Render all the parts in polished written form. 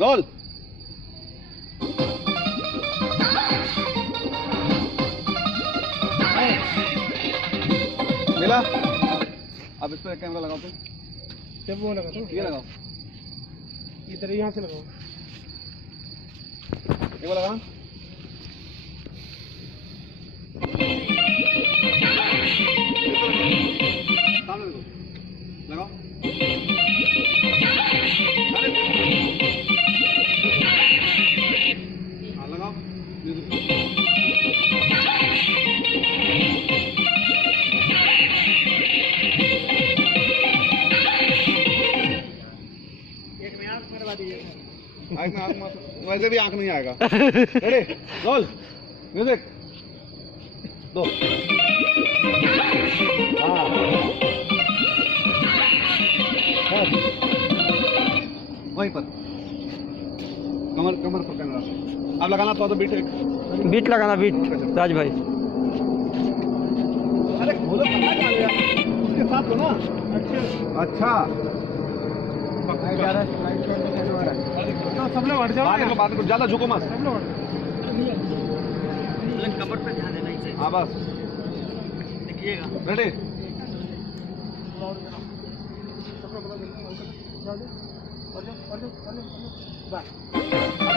Role. मिला। अब इस पर कैमरा लगाओ तुम। जब वो लगा तो ये लगाओ, इधर यहाँ से लगाओ। ये वो लगा। सामने देखो, लगाओ। हाँ लगाओ। एक में आँख मरवा दीजिए। वैसे भी आंख नहीं आएगा। रेडी रोल म्यूजिक दो। हाँ वहीं पर कमर कमर पर कैमरा। अब लगाना तो बीट बीट लगाना, बीट राज भाई। अरे खोलो पता क्या गया उसके साथ हो ना। अच्छा सब लोग हट जाओ, बाद में ज्यादा झुको मत। सब लोग कमर पे ध्यान देना इसे। हाँ बस देखिएगा। रेडी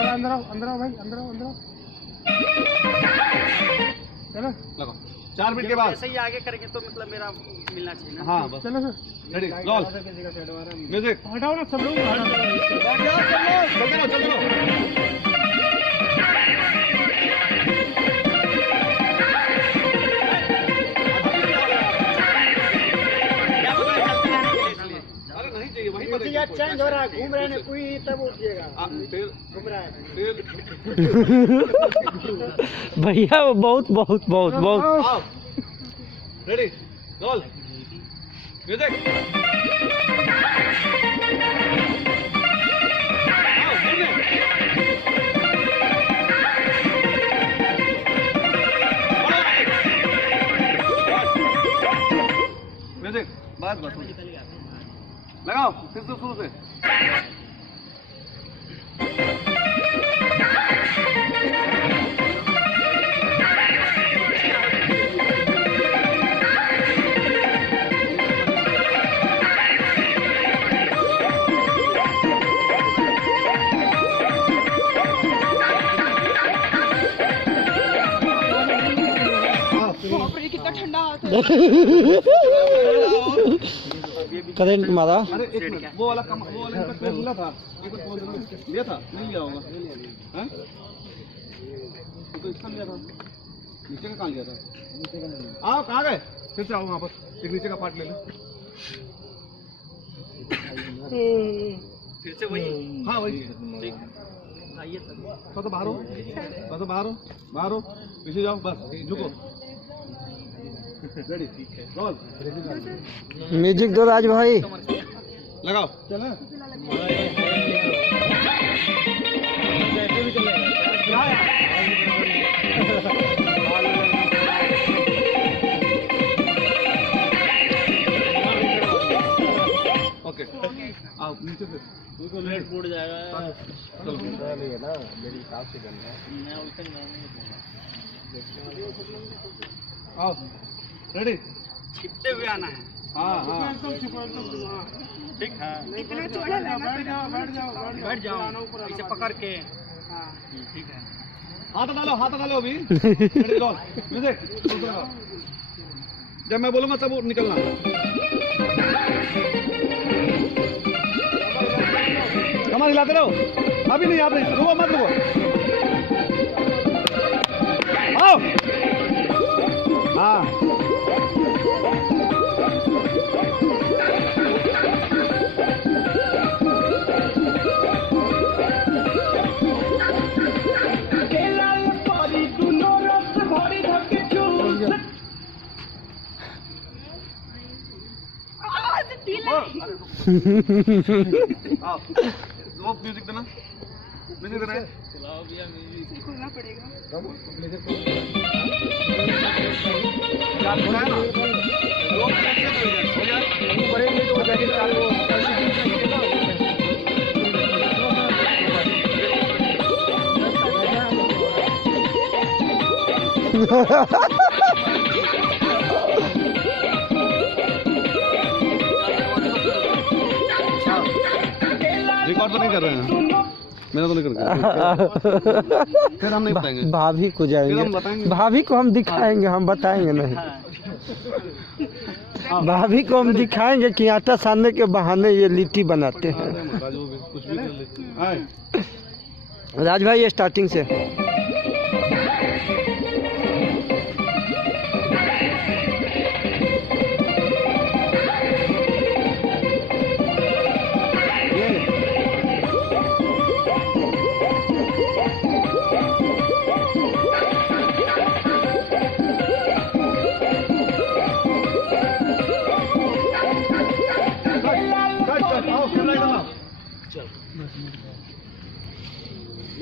अंदर आओ, अंदर आओ भाई, अंदर आओ, अंदर आओ। चलो लगाओ। 4 मिनट के बाद ऐसे ही आगे करेंगे तो मतलब मेरा मिलना चाहिए ना। हाँ बस चलो सर। Ready roll music. हटाओ ना सब लोग, चलते रहो चलते रहो। अरे नहीं चाहिए वहीं पर चेंज हो रहा है, घूम रहे हैं कोई तब उठिएगा। फिर घूम रहा है भैया वो बहुत बहुत बहुत बहुत। आओ रेडी रोल म्यूजिक। म्यूजिक बस बस लगाओ फिर से शुरू से। कितना ठंडा होता करेंट मारा। अरे एक मिनट वो वाला इनका मिला था एक बार लिया था नहीं लिया होगा हैं? तो इसका लिया था नीचे का कहाँ लिया था। आओ कहाँ गए फिर से आओ वापस एक नीचे का पार्ट ले लो। फिर से वही। हाँ वही ठीक आइए तो बाहर हो बाहर हो पीछे जाओ बस झुको। रेडी रोल म्यूजिक दो राज भाई। लगाओ। चलो ओके आओ नीचे से उनको लेट फूट जाएगा। चलो ना मेरी हिसाब से करना है। मैं उल्टे आओ रेडी छिपते हुए आना है। हाँ हाँ ठीक है इतना चौड़ा लगा। बैठ जाओ इसे पकड़ के। हाँ ठीक है हाथ डालो अभी। Ready roll music. जब मैं बोलूंगा तब निकलना। कमर हिलाते रहो अभी नहीं आप रुको मत रुको। आओ हाँ आओ वो म्यूजिक देना म्यूजिक देना है। खोलना पड़ेगा। चार थोड़ा है ना 2 मिनट हो जाए। बड़े तो रिकॉर्ड तो नहीं कर रहे हैं, मेरा तो नहीं कर रहे। फिर हम नहीं बताएंगे, भाभी को फिर हम जाएंगे, बताएंगे। भाभी को हम दिखाएंगे, हम बताएंगे नहीं। भाभी को हम दिखाएंगे कि आटा सानने के बहाने ये लिट्टी बनाते हैं। महाराज वो भी कुछ भी कर ले। राज भाई स्टार्टिंग से